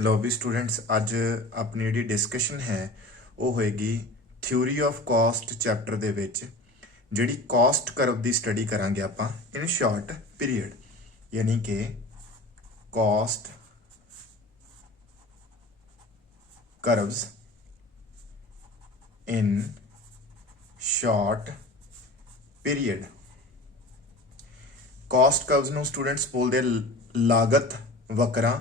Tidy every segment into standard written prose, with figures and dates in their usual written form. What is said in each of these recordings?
लो भी स्टूडेंट्स अज अपनी जी डिस्कशन है वो होएगी थ्योरी ऑफ कॉस्ट चैप्टर दे विच जिहड़ी कॉस्ट करव की स्टडी करांगे आपां इन शॉर्ट पीरियड यानी कि cost curves in short period। Cost curves ਨੂੰ स्टूडेंट्स बोलते लागत वक्रां।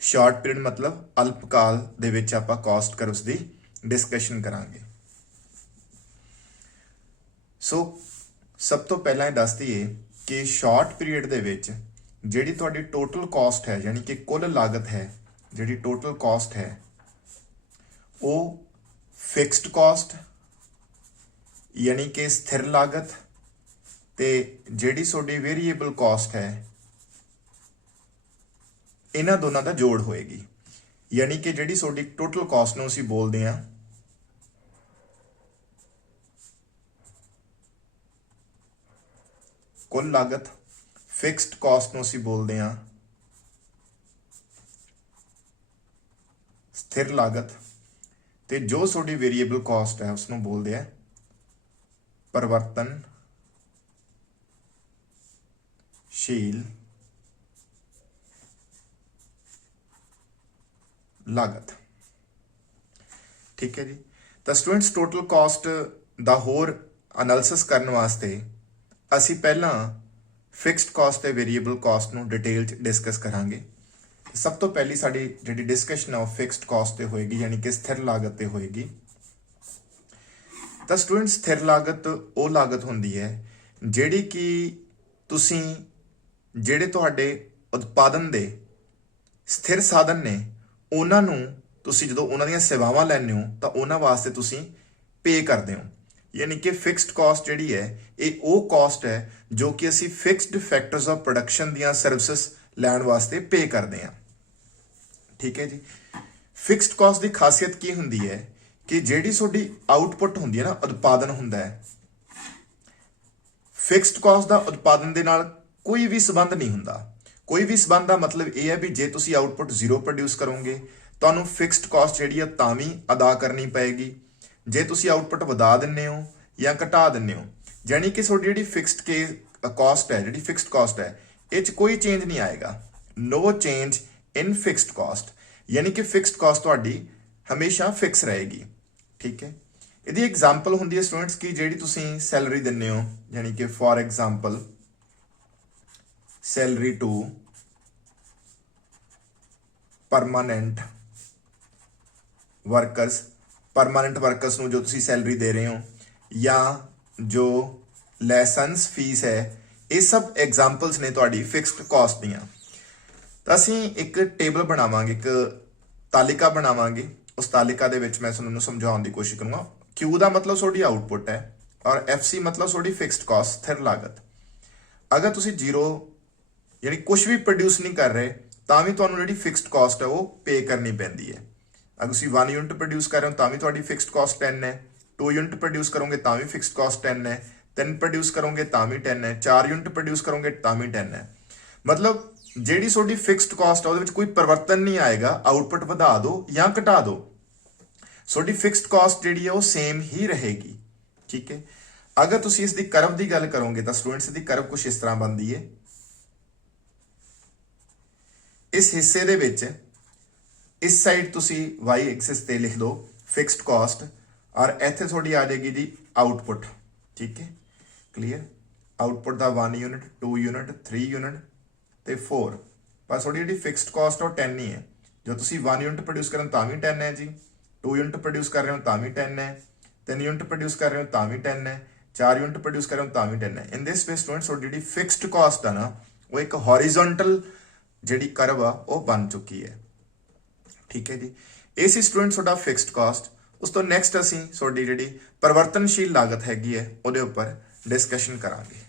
शॉर्ट पीरियड मतलब अल्पकाल ਦੇ ਵਿੱਚ ਆਪਾਂ कॉस्ट कर्व्स ਦੀ डिस्कशन करांगे। सो सब तो पहला ਇਹ ਦੱਸ ਦਈਏ कि शॉर्ट पीरियड ਦੇ ਵਿੱਚ ਜਿਹੜੀ ਤੁਹਾਡੀ टोटल कॉस्ट है यानी कि कुल लागत है ਜਿਹੜੀ टोटल कॉस्ट है वो फिक्स्ड कॉस्ट यानी कि स्थिर लागत ते जिहड़ी सोडी वेरीएबल कॉस्ट है इन्हां दोनों का जोड़ होएगी। यानी कि जिहड़ी सोडी टोटल कॉस्ट नूं असीं बोलदे हां कुल लागत, फिक्स्ड कॉस्ट नूं असीं बोलदे हां स्थिर लागत ते जो सोडी वेरीएबल कॉस्ट है उसनों बोलते हैं परिवर्तनशील लागत। ठीक है जी। तो स्टूडेंट्स टोटल कॉस्ट दा होर एनालिसिस करने वास्ते असी पहला फिक्स्ड कॉस्ट ते वेरीएबल कॉस्ट नूं डिटेल च डिस्कस करांगे। सब तो पहली साडी जिहड़ी डिस्कशन है वो फिक्स्ड कॉस्ट ते होएगी यानी कि स्थिर लागत ते होएगी। तो स्टूडेंट स्थिर लागत वो लागत हुंदी है जिहड़ी कि तुसीं जिहड़े तुहाडे उत्पादन दे स्थिर साधन ने उन्हां नूं तुसीं जदों उन्हां दीयां सेवावां लैंदे हो तां उन्हां वास्ते तुसीं पे करदे हो। यानी कि फिक्स्ड कॉस्ट जिहड़ी है ये वो कॉस्ट है जो कि असीं फिक्स्ड फैक्टर्स ऑफ प्रोडक्शन दीयां सर्विसेस लैण वास्ते पे करदे हां। ठीक है जी। फिक्स्ड कॉस्ट की खासियत की हुंदी है कि जिहड़ी सोडी आउटपुट हुंदी है ना उत्पादन हुंदा है फिक्स्ड कॉस्ट का उत्पादन दे नाल कोई भी संबंध नहीं हुंदा। कोई भी संबंध का मतलब यह है भी जे तुसी आउटपुट जीरो प्रोड्यूस करोगे तुहानूं फिक्स्ड कॉस्ट जिहड़ी है तां भी अदा करनी पएगी। जे तुसी आउटपुट वधा दिंदे हो या घटा दिंदे हो यानी कि सोडी जिहड़ी फिक्स्ड के कॉस्ट है जिहड़ी फिक्स्ड कॉस्ट है इस कोई चेंज नहीं आएगा। No change in fixed cost यानी कि फिक्स्ड कॉस्ट तुहाडी हमेशा फिक्स रहेगी। ठीक है। इहदी एग्जाम्पल हुंदी है स्टूडेंट्स की जिहड़ी तुसीं सैलरी दिंदे हो यानी कि for example salary to permanent workers नूं जो तुसीं सैलरी दे रहे हो या जो लाइसेंस फीस है ये सब एग्जाम्पल्स ने तुहाडी फिक्स्ड कॉस्ट दीयां। तो असीं एक टेबल बनावांगे एक तालिका बनावांगे उस तालिका दे विच मैं तुहानूं समझाउण दी कोशिश करूँगा। क्यू का मतलब सोडी आउटपुट है और FC मतलब सोडी फिक्स्ड कॉस्ट स्थिर लागत। अगर तुसीं जीरो यानी कुछ भी प्रोड्यूस नहीं कर रहे तां भी तुहानूं जिहड़ी फिक्स्ड कॉस्ट है वो पे करनी पैंदी है। अगर तुसीं 1 यूनिट प्रोड्यूस कर रहे हो तां भी तुहाडी फिक्स्ड कॉस्ट 10 है, 2 यूनिट प्रोड्यूस करोगे तां भी फिक्स्ड कॉस्ट 10 है, 3 प्रोड्यूस करोगे तां भी 10 है, 4 यूनिट प्रोड्यूस करोगे तां भी 10 है। मतलब जिहड़ी सोडी फिक्स्ड कॉस्ट है उहदे विच कोई परिवर्तन नहीं आएगा। आउटपुट वधा दो या घटा दो सोडी फिक्स्ड कॉस्ट जिहड़ी है वो सेम ही रहेगी। ठीक है। अगर तुसीं इसदी कर्व की गल करोगे तो स्टूडेंट्स इसदी कर्व कुछ इस तरह बनती है। इस हिस्से दे विच इस साइड तुसीं वाई एक्सिस ते लिख दो फिक्स्ड कॉस्ट और इत्थे थोड़ी आ जाएगी जी आउटपुट। ठीक है। क्लीयर। आउटपुट का 1 यूनिट 2 यूनिट 3 यूनिट ते 4 पर थोड़ी जी फिक्स्ड कॉस्ट और 10 ही है। जो तुसीं 1 यूनिट प्रोड्यूस करें तां भी 10 है जी, 2 यूनिट प्रोड्यूस कर रहे हो तां भी 10 है, 3 यूनिट प्रोड्यूस कर रहे हो तां भी 10 है, 4 यूनिट प्रोड्यूस कर रहे हो तां भी 10 है। इन दिस वे स्टूडेंट्स थोड़ी जी फिक्स्ड कॉस्ट है ना वो एक हॉरिजोंटल जिहड़ी कर्व आ वो बन चुकी है। ठीक है जी। ये सी स्टूडेंट्स थोड़ा फिक्स्ड कॉस्ट। उस तो नैक्सट असीं थोड़ी जिहड़ी परिवर्तनशील लागत हैगी है उहदे उपर डिस्कशन करांगे।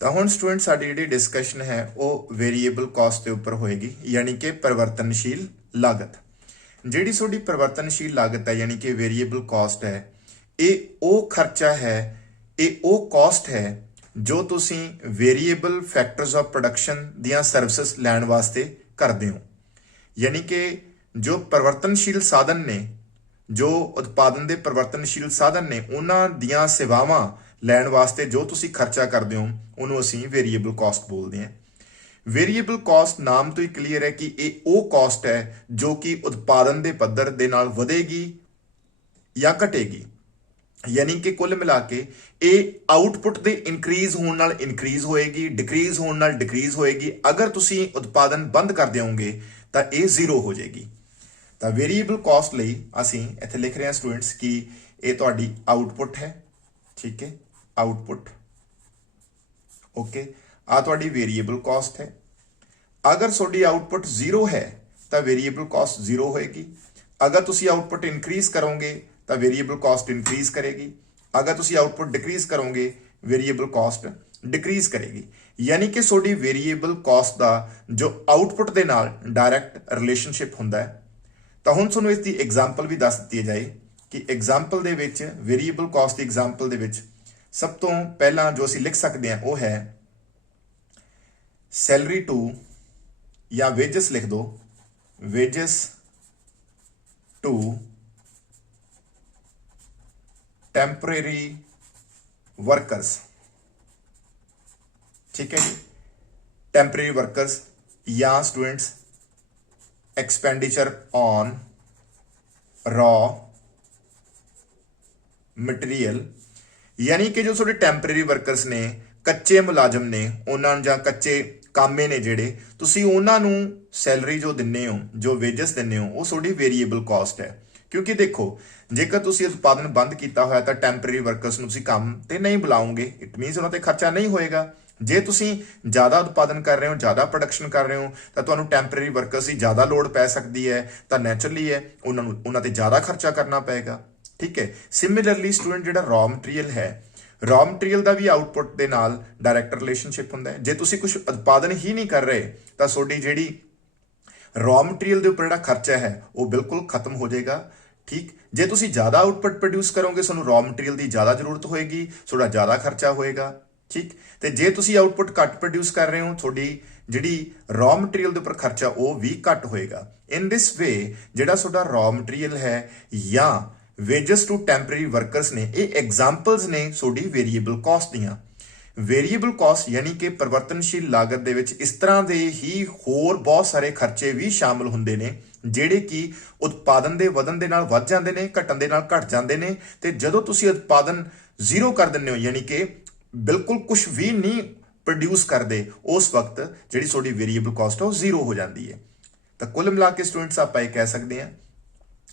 तो हुण स्टूडेंट साडी जिहड़ी डिस्कशन है वो वेरीएबल कॉस्ट के उपर होएगी यानी कि परिवर्तनशील लागत। जिहड़ी सोडी परिवर्तनशील लागत है यानी कि वेरीएबल कॉस्ट है ये वो खर्चा है ये वो कॉस्ट है ਜੋ ਤੁਸੀਂ ਵੇਰੀਏਬਲ ਫੈਕਟਰਸ ਆਫ ਪ੍ਰੋਡਕਸ਼ਨ ਦੀਆਂ ਸਰਵਿਸਿਜ਼ ਲੈਣ ਵਾਸਤੇ ਕਰਦੇ ਹੋ। ਯਾਨੀ ਕਿ ਜੋ ਪਰਿਵਰਤਨਸ਼ੀਲ ਸਾਧਨ ਨੇ, ਜੋ ਉਤਪਾਦਨ ਦੇ ਪਰਿਵਰਤਨਸ਼ੀਲ ਸਾਧਨ ਨੇ, ਉਹਨਾਂ ਦੀਆਂ ਸੇਵਾਵਾਂ ਲੈਣ ਵਾਸਤੇ ਜੋ ਤੁਸੀਂ ਖਰਚਾ ਕਰਦੇ ਹੋ ਉਹਨੂੰ ਅਸੀਂ ਵੇਰੀਏਬਲ ਕਾਸਟ ਬੋਲਦੇ ਹਾਂ। ਵੇਰੀਏਬਲ ਕਾਸਟ ਨਾਮ ਤੋਂ ਹੀ ਕਲੀਅਰ ਹੈ ਕਿ ਇਹ ਉਹ ਕਾਸਟ ਹੈ ਜੋ ਕਿ ਉਤਪਾਦਨ ਦੇ ਪੱਧਰ ਦੇ ਨਾਲ ਵਧੇਗੀ ਜਾਂ ਘਟੇਗੀ। ਯਾਨੀ ਕਿ ਕੁੱਲ ਮਿਲਾ ਕੇ ਇਹ ਆਊਟਪੁੱਟ ਦੇ ਇਨਕਰੀਜ਼ ਹੋਣ ਨਾਲ ਇਨਕਰੀਜ਼ ਹੋਏਗੀ, ਡਿਕਰੀਜ਼ ਹੋਣ ਨਾਲ ਡਿਕਰੀਜ਼ ਹੋਏਗੀ। ਅਗਰ ਤੁਸੀਂ ਉਤਪਾਦਨ ਬੰਦ ਕਰ ਦਿਓਗੇ ਤਾਂ ਇਹ ਜ਼ੀਰੋ ਹੋ ਜਾਏਗੀ। ਤਾਂ ਵੇਰੀਏਬਲ ਕਾਸਟ ਲਈ ਅਸੀਂ ਇੱਥੇ ਲਿਖ ਰਹੇ ਹਾਂ ਸਟੂਡੈਂਟਸ ਕਿ ਇਹ ਤੁਹਾਡੀ ਆਊਟਪੁੱਟ ਹੈ, ਠੀਕ ਹੈ, ਆਊਟਪੁੱਟ, ਓਕੇ। ਆ ਤੁਹਾਡੀ ਵੇਰੀਏਬਲ ਕਾਸਟ ਹੈ। ਅਗਰ ਤੁਹਾਡੀ ਆਊਟਪੁੱਟ ਜ਼ੀਰੋ ਹੈ ਤਾਂ ਵੇਰੀਏਬਲ ਕਾਸਟ ਜ਼ੀਰੋ ਹੋਏਗੀ। ਅਗਰ ਤੁਸੀਂ ਆਊਟਪੁੱਟ ਇਨਕਰੀਜ਼ ਕਰੋਗੇ ਤਾਂ ਵੇਰੀਏਬਲ ਕਾਸਟ ਇਨਕਰੀਜ਼ ਕਰੇਗੀ। ਅਗਰ ਤੁਸੀਂ ਆਊਟਪੁੱਟ ਡਿਕਰੀਜ਼ ਕਰੋਗੇ ਵੇਰੀਏਬਲ ਕਾਸਟ ਡਿਕਰੀਜ਼ ਕਰੇਗੀ। ਯਾਨੀ ਕਿ ਤੁਹਾਡੀ ਵੇਰੀਏਬਲ ਕਾਸਟ ਦਾ ਜੋ ਆਊਟਪੁੱਟ ਦੇ ਨਾਲ ਡਾਇਰੈਕਟ ਰਿਲੇਸ਼ਨਸ਼ਿਪ ਹੁੰਦਾ ਹੈ। ਤਾਂ ਹੁਣ ਤੁਹਾਨੂੰ ਇਸ ਦੀ ਐਗਜ਼ਾਮਪਲ ਵੀ ਦੱਸ ਦਿੱਤੀ ਜਾਏ ਕਿ ਐਗਜ਼ਾਮਪਲ ਦੇ ਵਿੱਚ ਵੇਰੀਏਬਲ ਕਾਸਟ ਦੀ ਐਗਜ਼ਾਮਪਲ ਦੇ ਵਿੱਚ ਸਭ ਤੋਂ ਪਹਿਲਾਂ ਜੋ ਅਸੀਂ ਲਿਖ ਸਕਦੇ ਹਾਂ ਉਹ ਹੈ ਸੈਲਰੀ ਟੂ, ਜਾਂ ਵੇਜਸ ਲਿਖ ਦੋ, ਵੇਜਸ ਟੂ ਟੈਂਪਰੇਰੀ ਵਰਕਰਸ, ठीक है जी, टेम्परेरी वर्कर्स, या students expenditure on raw material. यानी कि जो थोड़े टैंपरेरी वर्कर्स ने, कच्चे मुलाजम ने, उन्होंने ਜਾਂ ਕੱਚੇ ਕਾਮੇ ਨੇ ਜਿਹੜੇ, ਤੁਸੀਂ ਉਹਨਾਂ ਨੂੰ ਸੈਲਰੀ ਜੋ ਦਿੰਦੇ ਹੋ, ਜੋ ਵੇਜਸ ਦਿੰਦੇ ਹੋ, ਉਹ ਤੁਹਾਡੀ ਵੇਰੀਏਬਲ ਕਾਸਟ ਹੈ। ਕਿਉਂਕਿ ਦੇਖੋ ਜੇਕਰ ਤੁਸੀਂ ਉਤਪਾਦਨ ਬੰਦ ਕੀਤਾ ਹੋਇਆ ਤਾਂ ਟੈਂਪਰੇਰੀ ਵਰਕਰਸ ਨੂੰ ਤੁਸੀਂ ਕੰਮ ਤੇ ਨਹੀਂ ਬੁਲਾਓਗੇ, ਇਟ ਮੀਨਸ ਉਹਨਾਂ ਤੇ ਖਰਚਾ ਨਹੀਂ ਹੋਏਗਾ। ਜੇ ਤੁਸੀਂ ਜ਼ਿਆਦਾ ਉਤਪਾਦਨ ਕਰ ਰਹੇ ਹੋ, ਜ਼ਿਆਦਾ ਪ੍ਰੋਡਕਸ਼ਨ ਕਰ ਰਹੇ ਹੋ, ਤਾਂ ਤੁਹਾਨੂੰ ਟੈਂਪਰੇਰੀ ਵਰਕਰਸ ਦੀ ਜ਼ਿਆਦਾ ਲੋੜ ਪੈ ਸਕਦੀ ਹੈ। ਤਾਂ ਨੈਚੁਰਲੀ ਹੈ ਉਹਨਾਂ ਤੇ ਜ਼ਿਆਦਾ ਖਰਚਾ ਕਰਨਾ ਪਏਗਾ, ਠੀਕ ਹੈ। ਸਿਮਿਲਰਲੀ ਸਟੂਡੈਂਟ ਜਿਹੜਾ ਰॉ ਮਟੀਰੀਅਲ ਹੈ, ਰॉ ਮਟੀਰੀਅਲ ਦਾ ਵੀ ਆਊਟਪੁੱਟ ਦੇ ਨਾਲ ਡਾਇਰੈਕਟ ਰਿਲੇਸ਼ਨਸ਼ਿਪ ਹੁੰਦਾ ਹੈ। ਜੇ ਤੁਸੀਂ ਕੁਝ ਉਤਪਾਦਨ ਹੀ ਨਹੀਂ ਕਰ ਰਹੇ ਤਾਂ ਤੁਹਾਡੀ ਜਿਹੜੀ ਰॉ ਮਟੀਰੀਅਲ ਦੇ ਉੱਪਰ ਜਿਹੜਾ ਖਰਚਾ ਹੈ ਉਹ ਬਿਲਕੁਲ ਖਤਮ ਹੋ ਜਾਏਗਾ, ਠੀਕ। ਜੇ ਤੁਸੀਂ ਜ਼ਿਆਦਾ ਆਊਟਪੁੱਟ ਪ੍ਰੋਡਿਊਸ ਕਰੋਗੇ ਤੁਹਾਨੂੰ ਰॉ ਮਟੀਰੀਅਲ ਦੀ ਜ਼ਿਆਦਾ ਜ਼ਰੂਰਤ ਹੋਏਗੀ, ਤੁਹਾਡਾ ਜ਼ਿਆਦਾ ਖਰਚਾ ਹੋਏਗਾ, ਠੀਕ। ਤੇ ਜੇ ਤੁਸੀਂ ਆਊਟਪੁੱਟ ਘੱਟ ਪ੍ਰੋਡਿਊਸ ਕਰ ਰਹੇ ਹੋ, ਤੁਹਾਡੀ ਜਿਹੜੀ ਰॉ ਮਟੀਰੀਅਲ ਦੇ ਉੱਪਰ ਖਰਚਾ ਉਹ ਵੀ ਘੱਟ ਹੋਏਗਾ। ਇਨ ਦਿਸ ਵੇ ਜਿਹੜਾ ਤੁਹਾਡਾ ਰॉ ਮਟੀਰੀਅਲ ਹੈ ਜਾਂ ਵੇਜਸ ਟੂ ਟੈਂਪਰੇਰੀ ਵਰਕਰਸ ਨੇ, ਇਹ ਐਗਜ਼ਾਮਪਲਸ ਨੇ ਤੁਹਾਡੀ ਵੇਰੀਏਬਲ ਕਾਸਟ ਦੀਆਂ। ਵੇਰੀਏਬਲ ਕਾਸਟ ਯਾਨੀ ਕਿ ਪਰਿਵਰਤਨਸ਼ੀਲ ਲਾਗਤ ਦੇ ਵਿੱਚ ਇਸ ਤਰ੍ਹਾਂ ਦੇ ਹੀ ਹੋਰ ਬਹੁਤ ਸਾਰੇ ਖਰਚੇ ਵੀ ਸ਼ਾਮਲ ਹੁੰਦੇ ਨੇ ਜਿਹੜੇ ਕਿ ਉਤਪਾਦਨ ਦੇ ਵਧਣ ਦੇ ਨਾਲ ਵੱਧ ਜਾਂਦੇ ਨੇ, ਘਟਣ ਦੇ ਨਾਲ ਘਟ ਜਾਂਦੇ ਨੇ। ਤੇ ਜਦੋਂ ਤੁਸੀਂ ਉਤਪਾਦਨ ਜ਼ੀਰੋ ਕਰ ਦਿੰਦੇ ਹੋ, ਯਾਨੀ ਕਿ ਬਿਲਕੁਲ ਕੁਝ ਵੀ ਨਹੀਂ ਪ੍ਰੋਡਿਊਸ ਕਰਦੇ, ਉਸ ਵਕਤ ਜਿਹੜੀ ਤੁਹਾਡੀ ਵੇਰੀਏਬਲ ਕਾਸਟ ਹੈ ਉਹ ਜ਼ੀਰੋ ਹੋ ਜਾਂਦੀ ਹੈ। ਤਾਂ ਕੁੱਲ ਮਿਲਾ ਕੇ ਸਟੂਡੈਂਟਸ ਆਪਾਂ ਇਹ ਕਹਿ ਸਕਦੇ ਹਾਂ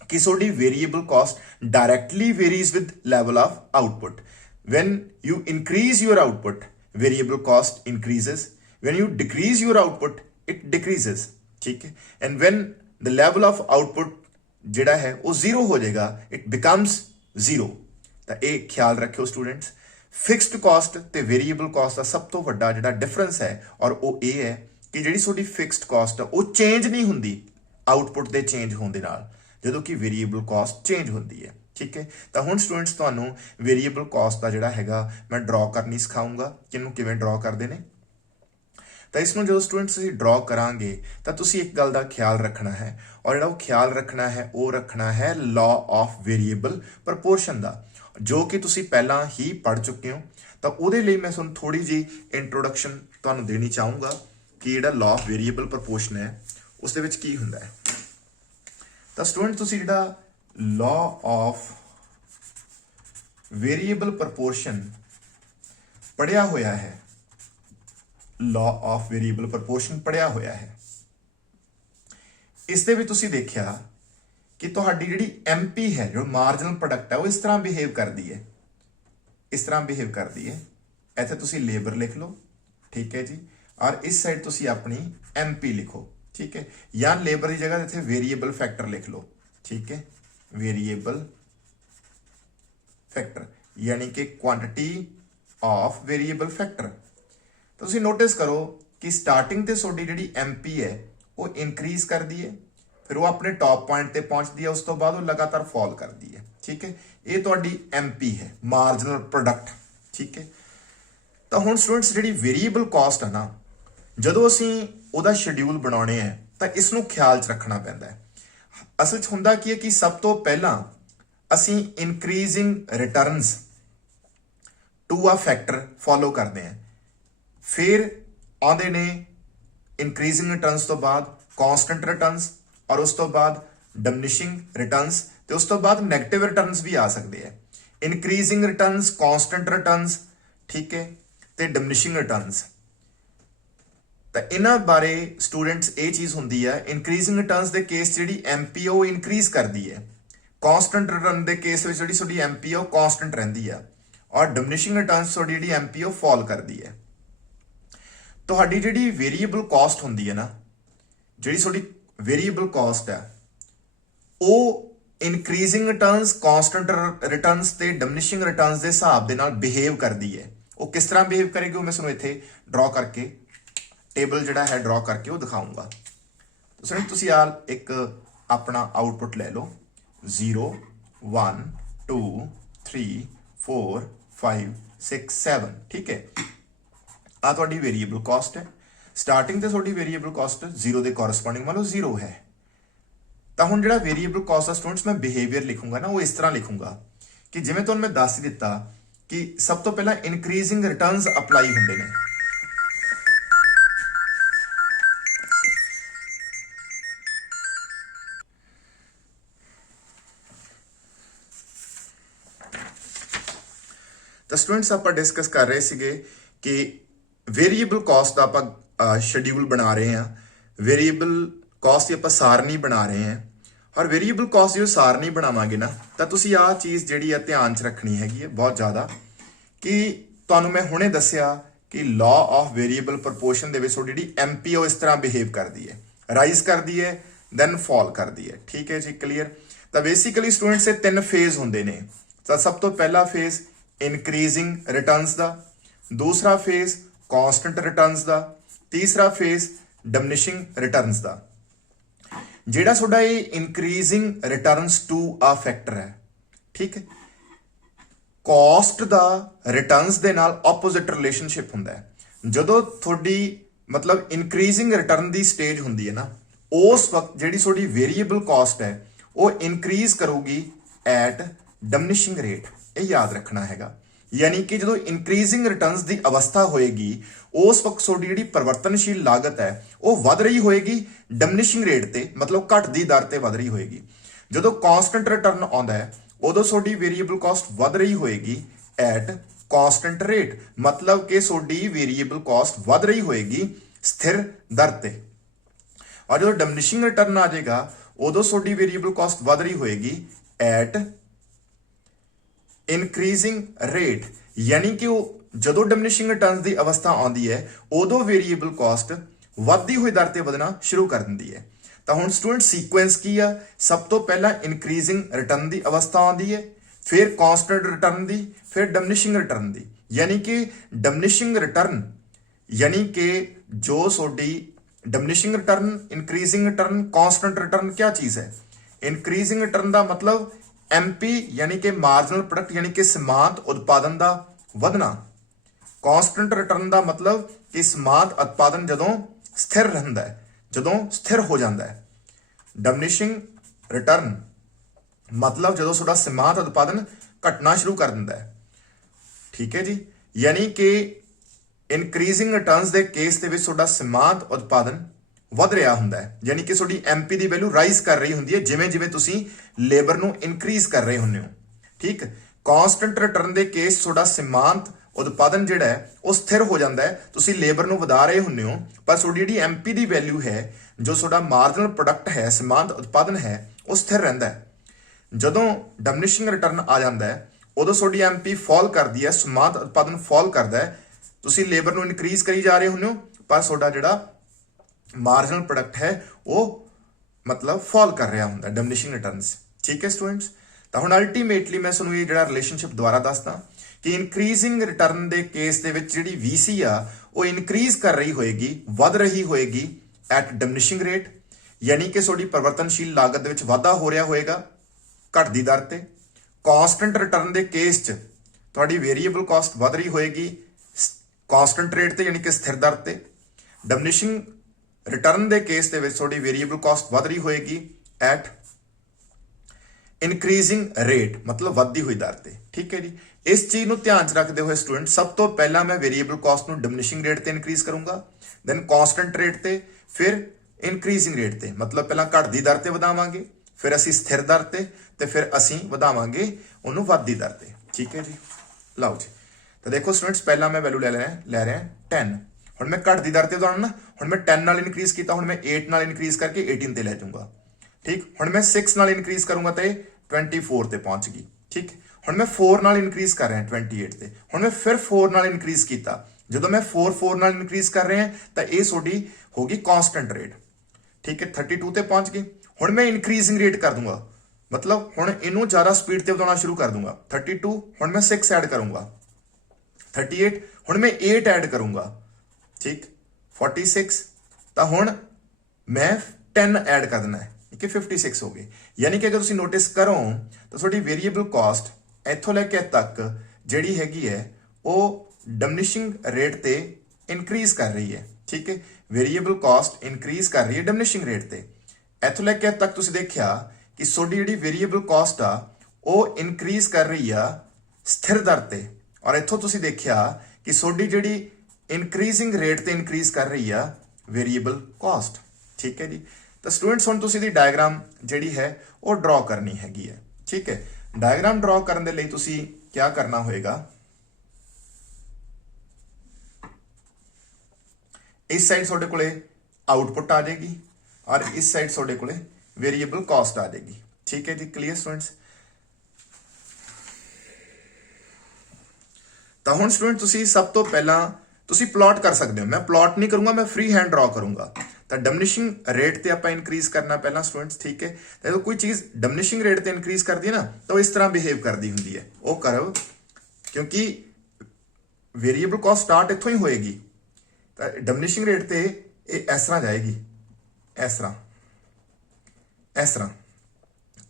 ਕਿ ਤੁਹਾਡੀ variable cost directly varies with level of output. when you increase your output, variable cost increases. when you decrease your output, it decreases, ठीक है। and when the level of output ਜਿਹੜਾ ਹੈ ਉਹ ਜ਼ੀਰੋ ਹੋ ਜਾਏਗਾ, it becomes zero। ਤਾਂ ਇਹ ਖਿਆਲ ਰੱਖਿਓ ਸਟੂਡੈਂਟਸ। ਫਿਕਸਡ ਕਾਸਟ ਤੇ ਵੇਰੀਏਬਲ ਕਾਸਟ ਦਾ ਸਭ ਤੋਂ ਵੱਡਾ ਜਿਹੜਾ ਡਿਫਰੈਂਸ ਹੈ ਔਰ ਉਹ ਇਹ ਹੈ ਕਿ ਜਿਹੜੀ ਤੁਹਾਡੀ ਫਿਕਸਡ ਕਾਸਟ ਹੈ ਉਹ ਚੇਂਜ ਨਹੀਂ ਹੁੰਦੀ ਆਊਟਪੁੱਟ ਦੇ ਚੇਂਜ ਹੋਣ ਦੇ ਨਾਲ, ਜਦੋਂ ਕਿ ਵੇਰੀਏਬਲ ਕਾਸਟ ਚੇਂਜ ਹੁੰਦੀ ਹੈ, ਠੀਕ ਹੈ। ਤਾਂ ਹੁਣ ਸਟੂਡੈਂਟਸ ਤੁਹਾਨੂੰ ਵੇਰੀਏਬਲ ਕਾਸਟ ਦਾ ਜਿਹੜਾ ਹੈਗਾ ਮੈਂ ਡਰਾ ਕਰਨੀ ਸਿਖਾਊਂਗਾ ਕਿ ਇਹਨੂੰ ਕਿਵੇਂ ਡਰਾ ਕਰਦੇ ਨੇ। ਤਾਂ ਇਸ ਨੂੰ ਜਦੋਂ ਸਟੂਡੈਂਟਸ ਅਸੀਂ ਡਰਾ ਕਰਾਂਗੇ ਤਾਂ ਤੁਸੀਂ ਇੱਕ ਗੱਲ ਦਾ ਖਿਆਲ ਰੱਖਣਾ ਹੈ, ਔਰ ਜਿਹੜਾ ਉਹ ਖਿਆਲ ਰੱਖਣਾ ਹੈ ਉਹ ਰੱਖਣਾ ਹੈ ਲਾਅ ਆਫ ਵੇਰੀਏਬਲ ਪ੍ਰਪੋਰਸ਼ਨ ਦਾ, ਜੋ ਕਿ ਤੁਸੀਂ ਪਹਿਲਾਂ ਹੀ ਪੜ੍ਹ ਚੁੱਕੇ ਹੋ। ਤਾਂ ਉਹਦੇ ਲਈ ਮੈਂ ਤੁਹਾਨੂੰ ਥੋੜੀ ਜਿਹੀ ਇੰਟਰੋਡਕਸ਼ਨ ਤੁਹਾਨੂੰ ਦੇਣੀ ਚਾਹੂੰਗਾ ਕਿ ਜਿਹੜਾ ਲਾਅ ਆਫ ਵੇਰੀਏਬਲ ਪ੍ਰਪੋਰਸ਼ਨ ਹੈ ਉਸ ਦੇ ਵਿੱਚ ਕੀ ਹੁੰਦਾ ਹੈ। ਤਾਂ ਸਟੂਡੈਂਟ ਤੁਸੀਂ ਜਿਹੜਾ ਲਾਅ ਆਫ ਵੇਰੀਏਬਲ ਪ੍ਰਪੋਰਸ਼ਨ ਪੜ੍ਹਿਆ ਹੋਇਆ ਹੈ, ਲਾਅ ਆਫ ਵੇਰੀਏਬਲ ਪ੍ਰਪੋਰਸ਼ਨ ਪੜ੍ਹਿਆ ਹੋਇਆ ਹੈ, ਇਸ ਦੇ ਵਿੱਚ ਤੁਸੀਂ ਦੇਖਿਆ ਕਿ ਤੁਹਾਡੀ ਜਿਹੜੀ MP ਹੈ, ਜੋ ਮਾਰਜਨਲ ਪ੍ਰੋਡਕਟ ਹੈ, ਉਹ ਇਸ ਤਰ੍ਹਾਂ ਬਿਹੇਵ ਕਰਦੀ ਹੈ, ਇਸ ਤਰ੍ਹਾਂ ਬਿਹੇਵ ਕਰਦੀ ਹੈ। ਇੱਥੇ ਤੁਸੀਂ ਲੇਬਰ ਲਿਖ ਲਓ, ਠੀਕ ਹੈ ਜੀ, ਔਰ ਇਸ ਸਾਈਡ ਤੁਸੀਂ ਆਪਣੀ MP ਲਿਖੋ, ਠੀਕ ਹੈ। ਜਾਂ ਲੇਬਰ ਦੀ ਜਗ੍ਹਾ ਇੱਥੇ ਵੇਰੀਏਬਲ ਫੈਕਟਰ ਲਿਖ ਲਓ, ਠੀਕ ਹੈ, ਵੇਰੀਏਬਲ ਫੈਕਟਰ ਯਾਨੀ ਕਿ ਕੁਆਂਟੀਟੀ ਆਫ ਵੇਰੀਏਬਲ ਫੈਕਟਰ। ਤੁਸੀਂ ਨੋਟਿਸ ਕਰੋ ਕਿ ਸਟਾਰਟਿੰਗ ਤੇ ਤੁਹਾਡੀ ਜਿਹੜੀ MP ਹੈ ਉਹ ਇਨਕਰੀਜ਼ ਕਰਦੀ ਹੈ, ਫਿਰ ਉਹ ਆਪਣੇ ਟੌਪ ਪੁਆਇੰਟ ਤੇ ਪਹੁੰਚਦੀ ਹੈ, ਉਸ ਤੋਂ ਬਾਅਦ ਉਹ ਲਗਾਤਾਰ ਫਾਲ ਕਰਦੀ ਹੈ, ਠੀਕ ਹੈ। ਇਹ ਤੁਹਾਡੀ MP ਹੈ, ਮਾਰਜਨਲ ਪ੍ਰੋਡਕਟ, ਠੀਕ ਹੈ। ਤਾਂ ਹੁਣ ਸਟੂਡੈਂਟਸ ਜਿਹੜੀ ਵੇਰੀਏਬਲ ਕਾਸਟ ਹੈ ਨਾ, ਜਦੋਂ ਅਸੀਂ ਉਹਦਾ ਸ਼ਡਿਊਲ ਬਣਾਉਣੇ ਹੈ ਤਾਂ ਇਸ ਨੂੰ ਖਿਆਲ 'ਚ ਰੱਖਣਾ ਪੈਂਦਾ ਹੈ। ਅਸਲ 'ਚ ਹੁੰਦਾ ਕੀ ਹੈ ਕਿ ਸਭ ਤੋਂ ਪਹਿਲਾਂ ਅਸੀਂ ਇਨਕਰੀਜ਼ਿੰਗ ਰਿਟਰਨਸ ਟੂ ਆ ਫੈਕਟਰ ਫੋਲੋ ਕਰਦੇ ਹਾਂ, ਫਿਰ ਆਉਂਦੇ ਨੇ ਇਨਕਰੀਜ਼ਿੰਗ ਰਿਟਰਨਸ ਤੋਂ ਬਾਅਦ ਕਾਂਸਟੈਂਟ ਰਿਟਰਨਸ, ਔਰ ਉਸ ਤੋਂ ਬਾਅਦ ਡਿਮਿਨਿਸ਼ਿੰਗ ਰਿਟਰਨਸ, ਤੇ ਉਸ ਤੋਂ ਬਾਅਦ ਨੈਗੇਟਿਵ ਰਿਟਰਨਸ ਵੀ ਆ ਸਕਦੇ ਆ। ਇਨਕਰੀਜ਼ਿੰਗ ਰਿਟਰਨਸ, ਕਾਂਸਟੈਂਟ ਰਿਟਰਨਸ, ਠੀਕ ਹੈ, ਤੇ ਡਿਮਿਨਿਸ਼ਿੰਗ ਰਿਟਰਨਸ। ਤਾਂ ਇਹਨਾਂ ਬਾਰੇ ਸਟੂਡੈਂਟਸ ਇਹ ਚੀਜ਼ ਹੁੰਦੀ ਹੈ, ਇਨਕਰੀਜ਼ਿੰਗ ਰਿਟਰਨਸ ਦੇ ਕੇਸ ਜਿਹੜੀ ਐਮਪੀਓ ਇਨਕਰੀਜ਼ ਕਰਦੀ ਹੈ, ਕਾਂਸਟੈਂਟ ਰਿਟਰਨ ਦੇ ਕੇਸ ਵਿੱਚ ਜਿਹੜੀ ਤੁਹਾਡੀ ਐਮਪੀਓ ਕਾਂਸਟੈਂਟ ਰਹਿੰਦੀ ਆ, ਔਰ ਡਿਮਿਨਿਸ਼ਿੰਗ ਰਿਟਰਨਸ ਤੁਹਾਡੀ ਜਿਹੜੀ ਐਮਪੀਓ ਫਾਲ ਕਰਦੀ ਹੈ। ਤੁਹਾਡੀ ਜਿਹੜੀ ਵੇਰੀਏਬਲ ਕਾਸਟ ਹੁੰਦੀ ਹੈ ਨਾ, ਜਿਹੜੀ ਤੁਹਾਡੀ ਵੇਰੀਏਬਲ ਕਾਸਟ ਹੈ, ਉਹ ਇਨਕਰੀਜ਼ਿੰਗ ਰਿਟਰਨਸ, ਕਾਂਸਟੈਂਟ ਰਿਟਰਨਸ ਤੇ ਡਿਮਿਨਿਸ਼ਿੰਗ ਰਿਟਰਨਸ ਦੇ ਹਿਸਾਬ ਦੇ ਨਾਲ ਬਿਹੇਵ ਕਰਦੀ ਹੈ। ਉਹ ਕਿਸ ਤਰ੍ਹਾਂ ਬਿਹੇਵ ਕਰੇਗੀ ਉਹ ਮੈਂ ਤੁਹਾਨੂੰ ਇੱਥੇ ਡਰਾ ਕਰਕੇ ਟੇਬਲ ਜਿਹੜਾ ਹੈ ਡਰਾ ਕਰਕੇ ਉਹ ਦਿਖਾਊਂਗਾ। ਤੁਸੀਂ ਆ ਇੱਕ ਆਪਣਾ ਆਊਟਪੁੱਟ ਲੈ ਲਓ, 0 1 2 3 4 5 6 7, ਠੀਕ ਹੈ। ਆ ਤੁਹਾਡੀ ਵੇਰੀਏਬਲ ਕਾਸਟ ਹੈ। ਸਟਾਰਟਿੰਗ ਤੇ ਤੁਹਾਡੀ ਵੇਰੀਏਬਲ ਕਾਸਟ 0 ਦੇ ਕੋਰਸਪੋਂਡਿੰਗ ਮੰਨ ਲਓ 0 ਹੈ। ਤਾਂ ਹੁਣ ਜਿਹੜਾ ਵੇਰੀਏਬਲ ਕਾਸਟ ਦਾ ਸਟੂਡੈਂਟਸ ਮੈਂ ਬਿਹੇਵੀਅਰ ਲਿਖੂੰਗਾ ਨਾ, ਉਹ ਇਸ ਤਰ੍ਹਾਂ ਲਿਖੂੰਗਾ ਕਿ ਜਿਵੇਂ ਤੁਹਾਨੂੰ ਮੈਂ ਦੱਸ ਦਿੱਤਾ ਕਿ ਸਭ ਤੋਂ ਪਹਿਲਾਂ ਇਨਕਰੀਜ਼ਿੰਗ ਰਿਟਰਨਸ ਅਪਲਾਈ ਹੁੰਦੇ ਨੇ। ਤਾਂ ਸਟੂਡੈਂਟਸ ਆਪਾਂ ਡਿਸਕਸ ਕਰ ਰਹੇ ਸੀਗੇ ਕਿ ਵੇਰੀਏਬਲ ਕਾਸਟ ਦਾ ਆਪਾਂ ਸ਼ਡਿਊਲ ਬਣਾ ਰਹੇ ਹਾਂ, ਵੇਰੀਏਬਲ ਕਾਸਟ ਦੀ ਆਪਾਂ ਸਾਰਣੀ ਬਣਾ ਰਹੇ ਹਾਂ। ਔਰ ਵੇਰੀਏਬਲ ਕਾਸਟ ਦੀ ਸਾਰਣੀ ਬਣਾਵਾਂਗੇ ਨਾ, ਤਾਂ ਤੁਸੀਂ ਆਹ ਚੀਜ਼ ਜਿਹੜੀ ਆ ਧਿਆਨ 'ਚ ਰੱਖਣੀ ਹੈਗੀ ਹੈ ਬਹੁਤ ਜ਼ਿਆਦਾ, ਕਿ ਤੁਹਾਨੂੰ ਮੈਂ ਹੁਣੇ ਦੱਸਿਆ ਕਿ ਲਾਅ ਆਫ ਵੇਰੀਏਬਲ ਪ੍ਰਪੋਰਸ਼ਨ ਦੇ ਵਿੱਚ ਤੁਹਾਡੀ ਜਿਹੜੀ ਐਮਪੀਓ ਇਸ ਤਰ੍ਹਾਂ ਬਿਹੇਵ ਕਰਦੀ ਹੈ, ਰਾਈਜ਼ ਕਰਦੀ ਹੈ ਦੈਨ ਫਾਲ ਕਰਦੀ ਹੈ, ਠੀਕ ਹੈ ਜੀ, ਕਲੀਅਰ। ਤਾਂ ਬੇਸਿਕਲੀ ਸਟੂਡੈਂਟਸ ਇਹ 3 ਫੇਜ਼ ਹੁੰਦੇ ਨੇ। ਤਾਂ ਸਭ ਤੋਂ ਪਹਿਲਾ ਫੇਜ਼ ਇਨਕਰੀਜ਼ਿੰਗ ਰਿਟਰਨਸ ਦਾ, ਦੂਸਰਾ ਫੇਜ਼ ਕਾਂਸਟੈਂਟ ਰਿਟਰਨਸ ਦਾ, ਤੀਸਰਾ ਫੇਜ਼ ਡਿਮਿਨਿਸ਼ਿੰਗ ਰਿਟਰਨਸ ਦਾ। ਜਿਹੜਾ ਤੁਹਾਡਾ ਇਹ ਇਨਕਰੀਜ਼ਿੰਗ ਰਿਟਰਨਸ ਟੂ ਆ ਫੈਕਟਰ ਹੈ, ਠੀਕ ਹੈ, ਕਾਸਟ ਦਾ ਰਿਟਰਨਸ ਦੇ ਨਾਲ ਆਪੋਜ਼ਿਟ ਰਿਲੇਸ਼ਨਸ਼ਿਪ ਹੁੰਦਾ ਹੈ। ਜਦੋਂ ਤੁਹਾਡੀ ਮਤਲਬ ਇਨਕਰੀਜ਼ਿੰਗ ਰਿਟਰਨ ਦੀ ਸਟੇਜ ਹੁੰਦੀ ਹੈ ਨਾ, ਉਸ ਵਕਤ ਜਿਹੜੀ ਤੁਹਾਡੀ ਵੇਰੀਏਬਲ ਕਾਸਟ ਹੈ ਉਹ ਇਨਕਰੀਜ਼ ਕਰੂਗੀ ਐਟ ਡਿਮਿਨਿਸ਼ਿੰਗ ਰੇਟ। ਇਹ ਯਾਦ ਰੱਖਣਾ ਹੈਗਾ। ਯਾਨੀ ਕਿ ਜਦੋਂ ਇਨਕਰੀਜ਼ਿੰਗ ਰਿਟਰਨਸ ਦੀ ਅਵਸਥਾ ਹੋਏਗੀ ਉਸ ਵਕਤ ਤੁਹਾਡੀ ਜਿਹੜੀ ਪਰਿਵਰਤਨਸ਼ੀਲ ਲਾਗਤ ਹੈ ਉਹ ਵੱਧ ਰਹੀ ਹੋਏਗੀ ਡਿਮਿਨਿਸ਼ਿੰਗ ਰੇਟ ਤੇ, ਮਤਲਬ ਘਟਦੀ ਦਰ ਤੇ ਵੱਧ ਰਹੀ ਹੋਏਗੀ। ਜਦੋਂ ਕਾਂਸਟੈਂਟ ਰਿਟਰਨ ਆਉਂਦਾ ਹੈ ਉਦੋਂ ਤੁਹਾਡੀ ਵੇਰੀਏਬਲ ਕਾਸਟ ਵੱਧ ਰਹੀ ਹੋਏਗੀ ਐਟ ਕਾਂਸਟੈਂਟ ਰੇਟ, ਮਤਲਬ ਕਿ ਤੁਹਾਡੀ ਵੇਰੀਏਬਲ ਕਾਸਟ ਵੱਧ ਰਹੀ ਹੋਏਗੀ ਸਥਿਰ ਦਰ ਤੇ। ਔਰ ਜਦੋਂ ਡਿਮਿਨਿਸ਼ਿੰਗ ਰਿਟਰਨ ਆ ਜਾਏਗਾ ਉਦੋਂ ਤੁਹਾਡੀ ਵੇਰੀਏਬਲ ਕਾਸਟ ਵੱਧ ਰਹੀ ਹੋਏਗੀ ਐਟ ਇਨਕਰੀਜ਼ਿੰਗ ਰੇਟ। ਯਾਨੀ ਕਿ ਉਹ ਜਦੋਂ ਡਿਮਿਨਿਸ਼ਿੰਗ ਰਿਟਰਨਸ ਦੀ ਅਵਸਥਾ ਆਉਂਦੀ ਹੈ ਉਦੋਂ ਵੇਰੀਏਬਲ ਕਾਸਟ ਵੱਧਦੀ ਹੋਈ ਦਰ ਤੇ ਵਧਣਾ ਸ਼ੁਰੂ ਕਰ ਦਿੰਦੀ ਹੈ। ਤਾਂ ਹੁਣ ਸਟੂਡੈਂਟ ਸੀਕੁਐਂਸ ਕੀ ਆ? ਸਭ ਤੋਂ ਪਹਿਲਾਂ ਇਨਕਰੀਜ਼ਿੰਗ ਰਿਟਰਨ ਦੀ ਅਵਸਥਾ ਆਉਂਦੀ ਹੈ, ਫਿਰ ਕਾਂਸਟੈਂਟ ਰਿਟਰਨ ਦੀ, ਫਿਰ ਡਿਮਿਨਿਸ਼ਿੰਗ ਰਿਟਰਨ ਦੀ। ਯਾਨੀ ਕਿ ਡਿਮਿਨਿਸ਼ਿੰਗ ਰਿਟਰਨ ਯਾਨੀ ਕਿ ਜੋ ਤੁਹਾਡੀ diminishing return, increasing return, constant return ਕੀ ਚੀਜ਼ ਹੈ? ਇਨਕਰੀਜ਼ਿੰਗ ਰਿਟਰਨ ਦਾ ਮਤਲਬ ਐਮਪੀ ਯਾਨੀ ਕਿ ਮਾਰਜਨਲ ਪ੍ਰੋਡਕਟ ਯਾਨੀ ਕਿ ਸੀਮਾਂਤ ਉਤਪਾਦਨ ਦਾ ਵਧਣਾ। ਕਾਂਸਟੈਂਟ ਰਿਟਰਨ ਦਾ ਮਤਲਬ ਕਿ ਸੀਮਾਂਤ ਉਤਪਾਦਨ ਜਦੋਂ ਸਥਿਰ ਰਹਿੰਦਾ ਹੈ, ਜਦੋਂ ਸਥਿਰ ਹੋ ਜਾਂਦਾ ਹੈ। ਡਿਮਿਨਿਸ਼ਿੰਗ ਰਿਟਰਨ ਮਤਲਬ ਜਦੋਂ ਤੁਹਾਡਾ ਸੀਮਾਂਤ ਉਤਪਾਦਨ ਘਟਣਾ ਸ਼ੁਰੂ ਕਰ ਦਿੰਦਾ ਹੈ, ਠੀਕ ਹੈ ਜੀ। ਯਾਨੀ ਕਿ ਇਨਕਰੀਜ਼ਿੰਗ ਰਿਟਰਨਸ ਦੇ ਕੇਸ ਦੇ ਵਿੱਚ ਤੁਹਾਡਾ ਸੀਮਾਂਤ ਉਤਪਾਦਨ ਵੱਧ ਰਿਹਾ ਹੁੰਦਾ ਹੈ, ਯਾਨੀ ਕਿ ਤੁਹਾਡੀ ਐਮਪੀ ਦੀ ਵੈਲਿਊ ਰਾਈਜ਼ ਕਰ ਰਹੀ ਹੁੰਦੀ ਹੈ ਜਿਵੇਂ ਜਿਵੇਂ ਤੁਸੀਂ ਲੇਬਰ ਨੂੰ ਇਨਕਰੀਜ਼ ਕਰ ਰਹੇ ਹੁੰਦੇ ਹੋ, ਠੀਕ। ਕਾਂਸਟੈਂਟ ਰਿਟਰਨ ਦੇ ਕੇਸ ਤੁਹਾਡਾ ਸੀਮਾਂਤ ਉਤਪਾਦਨ ਜਿਹੜਾ ਹੈ ਉਹ ਸਥਿਰ ਹੋ ਜਾਂਦਾ ਹੈ, ਤੁਸੀਂ ਲੇਬਰ ਨੂੰ ਵਧਾ ਰਹੇ ਹੁੰਦੇ ਹੋ ਪਰ ਤੁਹਾਡੀ ਜਿਹੜੀ ਐਮਪੀ ਦੀ ਵੈਲਿਊ ਹੈ, ਜੋ ਤੁਹਾਡਾ ਮਾਰਜਨਲ ਪ੍ਰੋਡਕਟ ਹੈ, ਸੀਮਾਂਤ ਉਤਪਾਦਨ ਹੈ, ਉਹ ਸਥਿਰ ਰਹਿੰਦਾ ਹੈ। ਜਦੋਂ ਡਿਮਿਨਿਸ਼ਿੰਗ ਰਿਟਰਨ ਆ ਜਾਂਦਾ ਹੈ ਉਦੋਂ ਤੁਹਾਡੀ ਐਮਪੀ ਫਾਲ ਕਰਦੀ ਹੈ, ਸੀਮਾਂਤ ਉਤਪਾਦਨ ਫਾਲ ਕਰਦਾ ਹੈ, ਤੁਸੀਂ ਲੇਬਰ ਨੂੰ ਇਨਕਰੀਜ਼ ਕਰੀ ਜਾ ਰਹੇ ਹੁੰਦੇ ਹੋ ਪਰ ਤੁਹਾਡਾ ਜਿਹੜਾ ਮਾਰਜਨਲ ਪ੍ਰੋਡਕਟ ਹੈ ਉਹ ਮਤਲਬ ਫਾਲ ਕਰ ਰਿਹਾ ਹੁੰਦਾ ਡਿਮਿਨਿਸ਼ਿੰਗ ਰਿਟਰਨਸ, ਠੀਕ ਹੈ ਸਟੂਡੈਂਟਸ। ਤਾਂ ਹੁਣ ਅਲਟੀਮੇਟਲੀ ਮੈਂ ਤੁਹਾਨੂੰ ਇਹ ਜਿਹੜਾ ਰਿਲੇਸ਼ਨਸ਼ਿਪ ਦੁਬਾਰਾ ਦੱਸਦਾ ਕਿ ਇਨਕਰੀਜ਼ਿੰਗ ਰਿਟਰਨ ਦੇ ਕੇਸ ਦੇ ਵਿੱਚ ਜਿਹੜੀ VC ਆ ਉਹ ਇਨਕਰੀਜ਼ ਕਰ ਰਹੀ ਹੋਏਗੀ, ਵੱਧ ਰਹੀ ਹੋਏਗੀ ਐਟ ਡਿਮਿਨਿਸ਼ਿੰਗ ਰੇਟ, ਯਾਨੀ ਕਿ ਤੁਹਾਡੀ ਪਰਿਵਰਤਨਸ਼ੀਲ ਲਾਗਤ ਦੇ ਵਿੱਚ ਵਾਧਾ ਹੋ ਰਿਹਾ ਹੋਏਗਾ ਘਟਦੀ ਦਰ ਤੇ। ਕਾਂਸਟੈਂਟ ਰਿਟਰਨ ਦੇ ਕੇਸ 'ਚ ਤੁਹਾਡੀ ਵੇਰੀਏਬਲ ਕਾਸਟ ਵੱਧ ਰਹੀ ਹੋਏਗੀ ਕਾਂਸਟੈਂਟ ਰੇਟ ਤੇ ਯਾਨੀ ਕਿ ਸਥਿਰ ਦਰ ਤੇ। ਡਿਮਿਨਿਸ਼ਿੰਗ ਰਿਟਰਨ ਦੇ ਕੇਸ ਦੇ ਵਿੱਚ ਤੁਹਾਡੀ ਵੇਰੀਏਬਲ ਕਾਸਟ ਵਧ ਰਹੀ ਹੋਏਗੀ ਐਟ ਇਨਕਰੀਜ਼ਿੰਗ ਰੇਟ, ਮਤਲਬ ਵੱਧਦੀ ਹੋਈ ਦਰ ਤੇ। ਠੀਕ ਹੈ ਜੀ, ਇਸ ਚੀਜ਼ ਨੂੰ ਧਿਆਨ 'ਚ ਰੱਖਦੇ ਹੋਏ ਸਟੂਡੈਂਟ ਸਭ ਤੋਂ ਪਹਿਲਾਂ ਮੈਂ ਵੇਰੀਏਬਲ ਕਾਸਟ ਨੂੰ ਡਿਮਿਨਿਸ਼ਿੰਗ ਰੇਟ ਤੇ ਇਨਕਰੀਜ਼ ਕਰੂੰਗਾ, ਦੈਨ ਕਾਂਸਟੈਂਟ ਰੇਟ ਤੇ, ਫਿਰ ਇਨਕਰੀਜ਼ਿੰਗ ਰੇਟ ਤੇ, ਮਤਲਬ ਪਹਿਲਾਂ ਘਟਦੀ ਦਰ ਤੇ ਵਧਾਵਾਂਗੇ, ਫਿਰ ਅਸੀਂ ਸਥਿਰ ਦਰ ਤੇ ਫਿਰ ਅਸੀਂ ਵਧਾਵਾਂਗੇ ਉਹਨੂੰ ਵੱਧਦੀ ਦਰ ਤੇ। ਠੀਕ ਹੈ ਜੀ, ਲਓ ਜੀ। ਤਾਂ ਦੇਖੋ ਸਟੂਡੈਂਟਸ, ਪਹਿਲਾਂ ਮੈਂ ਵੈਲਿਊ ਲੈ ਰਿਹਾ 10। ਹੁਣ ਮੈਂ ਘਟਦੀ ਦਰ ਤੇ ਵਧਾਉਣਾ ਨਾ, ਹੁਣ ਮੈਂ 10 ਨਾਲ ਇਨਕਰੀਜ਼ ਕੀਤਾ, ਹੁਣ ਮੈਂ 8 ਨਾਲ ਇਨਕਰੀਜ਼ ਕਰਕੇ 18 ਤੇ ਲੈ ਜਾਊਂਗਾ। ਠੀਕ, ਹੁਣ ਮੈਂ 6 ਨਾਲ ਇਨਕਰੀਜ਼ ਕਰੂੰਗਾ ਤਾਂ ਇਹ 24 ਤੇ ਪਹੁੰਚ ਗਈ। ਠੀਕ, ਹੁਣ ਮੈਂ 4 ਨਾਲ ਇਨਕਰੀਜ਼ ਕਰ ਰਿਹਾ 28 ਤੇ, ਹੁਣ ਮੈਂ ਫਿਰ 4 ਨਾਲ ਇਨਕਰੀਜ਼ ਕੀਤਾ। ਜਦੋਂ ਮੈਂ 4 ਨਾਲ ਇਨਕਰੀਜ਼ ਕਰ ਰਿਹਾ ਤਾਂ ਇਹ ਤੁਹਾਡੀ ਹੋ ਗਈ ਕਾਂਸਟੈਂਟ ਰੇਟ। ਠੀਕ ਹੈ, 32 ਤੇ ਪਹੁੰਚ ਗਈ। ਹੁਣ ਮੈਂ ਇਨਕਰੀਜ਼ਿੰਗ ਰੇਟ ਕਰ ਦੂੰਗਾ, ਮਤਲਬ ਹੁਣ ਇਹਨੂੰ ਜ਼ਿਆਦਾ ਸਪੀਡ ਤੇ ਵਧਾਉਣਾ ਸ਼ੁਰੂ ਕਰ ਦੂੰਗਾ। 32, ਹੁਣ ਮੈਂ 6 ਐਡ ਕਰੂੰਗਾ। 38, ਹੁਣ ਮੈਂ 8 ਐਡ ਕਰੂੰਗਾ। ਠੀਕ, 46, ਤਾਂ ਹੁਣ ਮੈਂ 10 ਐਡ ਕਰ ਦੇਣਾ ਹੈ ਕਿ 56 ਹੋ ਗਏ। ਯਾਨੀ ਕਿ ਅਗਰ ਤੁਸੀਂ ਨੋਟਿਸ ਕਰੋ ਤਾਂ ਤੁਹਾਡੀ ਵੇਰੀਏਬਲ ਕਾਸਟ ਇੱਥੋਂ ਲੈ ਕੇ ਤੱਕ ਜਿਹੜੀ ਹੈਗੀ ਹੈ ਉਹ ਡਿਮਿਨਿਸ਼ਿੰਗ ਰੇਟ ਤੇ ਇਨਕਰੀਜ਼ ਕਰ ਰਹੀ ਹੈ। ਠੀਕ ਹੈ, ਵੇਰੀਏਬਲ ਕਾਸਟ ਇਨਕਰੀਜ਼ ਕਰ ਰਹੀ ਹੈ ਡਿਮਿਨਿਸ਼ਿੰਗ ਰੇਟ ਤੇ। ਇੱਥੋਂ ਲੈ ਕੇ ਤੱਕ ਤੁਸੀਂ ਦੇਖਿਆ ਕਿ ਤੁਹਾਡੀ ਜਿਹੜੀ ਵੇਰੀਏਬਲ ਕਾਸਟ ਆ ਉਹ ਇਨਕਰੀਜ਼ ਕਰ ਰਹੀ ਆ ਸਥਿਰ ਦਰ ਤੇ, ਔਰ ਇੱਥੋਂ ਤੁਸੀਂ ਦੇਖਿਆ ਕਿ ਤੁਹਾਡੀ ਜਿਹੜੀ ਇਨਕਰੀਜ਼ਿੰਗ ਰੇਟ ਤੇ ਇਨਕਰੀਜ਼ ਕਰ ਰਹੀ ਆ ਵੇਰੀਏਬਲ ਕਾਸਟ। ਠੀਕ ਹੈ ਜੀ, ਤਾਂ ਸਟੂਡੈਂਟਸ ਹੁਣ ਤੁਸੀਂ ਦੀ ਡਾਇਗਰਾਮ ਜਿਹੜੀ ਹੈ ਉਹ ਡਰਾ ਕਰਨੀ ਹੈਗੀ ਹੈ। ਠੀਕ ਹੈ, ਡਾਇਗਰਾਮ ਡਰਾ ਕਰਨ ਦੇ ਲਈ ਤੁਸੀਂ ਕੀ ਕਰਨਾ ਹੋਏਗਾ, ਇਸ ਸਾਈਡ ਤੁਹਾਡੇ ਕੋਲੇ ਆਊਟਪੁੱਟ ਆ ਜਾਏਗੀ ਔਰ ਇਸ ਸਾਈਡ ਤੁਹਾਡੇ ਕੋਲੇ ਵੇਰੀਏਬਲ ਕਾਸਟ ਆ ਜਾਏਗੀ। ਠੀਕ ਹੈ ਜੀ, ਕਲੀਅਰ ਸਟੂਡੈਂਟਸ। ਤਾਂ ਹੁਣ ਸਟੂਡੈਂਟ ਤੁਸੀਂ ਸਭ ਤੋਂ ਪਹਿਲਾਂ ਤੁਸੀਂ ਪਲਾਟ ਕਰ ਸਕਦੇ ਹੋ। ਮੈਂ ਪਲਾਟ ਨਹੀਂ ਕਰੂੰਗਾ, ਮੈਂ ਫ੍ਰੀ ਹੈਂਡ ਡਰਾ ਕਰੂੰਗਾ। ਤਾਂ ਡਿਮਿਨਿਸ਼ਿੰਗ ਰੇਟ ਤੇ ਆਪਾਂ ਇਨਕਰੀਜ਼ ਕਰਨਾ ਪਹਿਲਾਂ ਸਟੂਡੈਂਟਸ। ਠੀਕ ਹੈ, ਤਾਂ ਜਦੋਂ ਕੋਈ ਚੀਜ਼ ਡਿਮਿਨਿਸ਼ਿੰਗ ਰੇਟ ਤੇ ਇਨਕਰੀਜ਼ ਕਰਦੀ ਹੈ ਨਾ ਤਾਂ ਉਹ ਇਸ ਤਰ੍ਹਾਂ ਬਿਹੇਵ ਕਰਦੀ ਹੁੰਦੀ ਹੈ ਉਹ ਕਰਵ, ਕਿਉਂਕਿ ਵੇਰੀਏਬਲ ਕਾਸਟ ਸਟਾਰਟ ਇੱਥੋਂ ਹੀ ਹੋਏਗੀ। ਤਾਂ ਡਿਮਿਨਿਸ਼ਿੰਗ ਰੇਟ ਤੇ ਇਹ ਇਸ ਤਰ੍ਹਾਂ ਜਾਏਗੀ, ਇਸ ਤਰ੍ਹਾਂ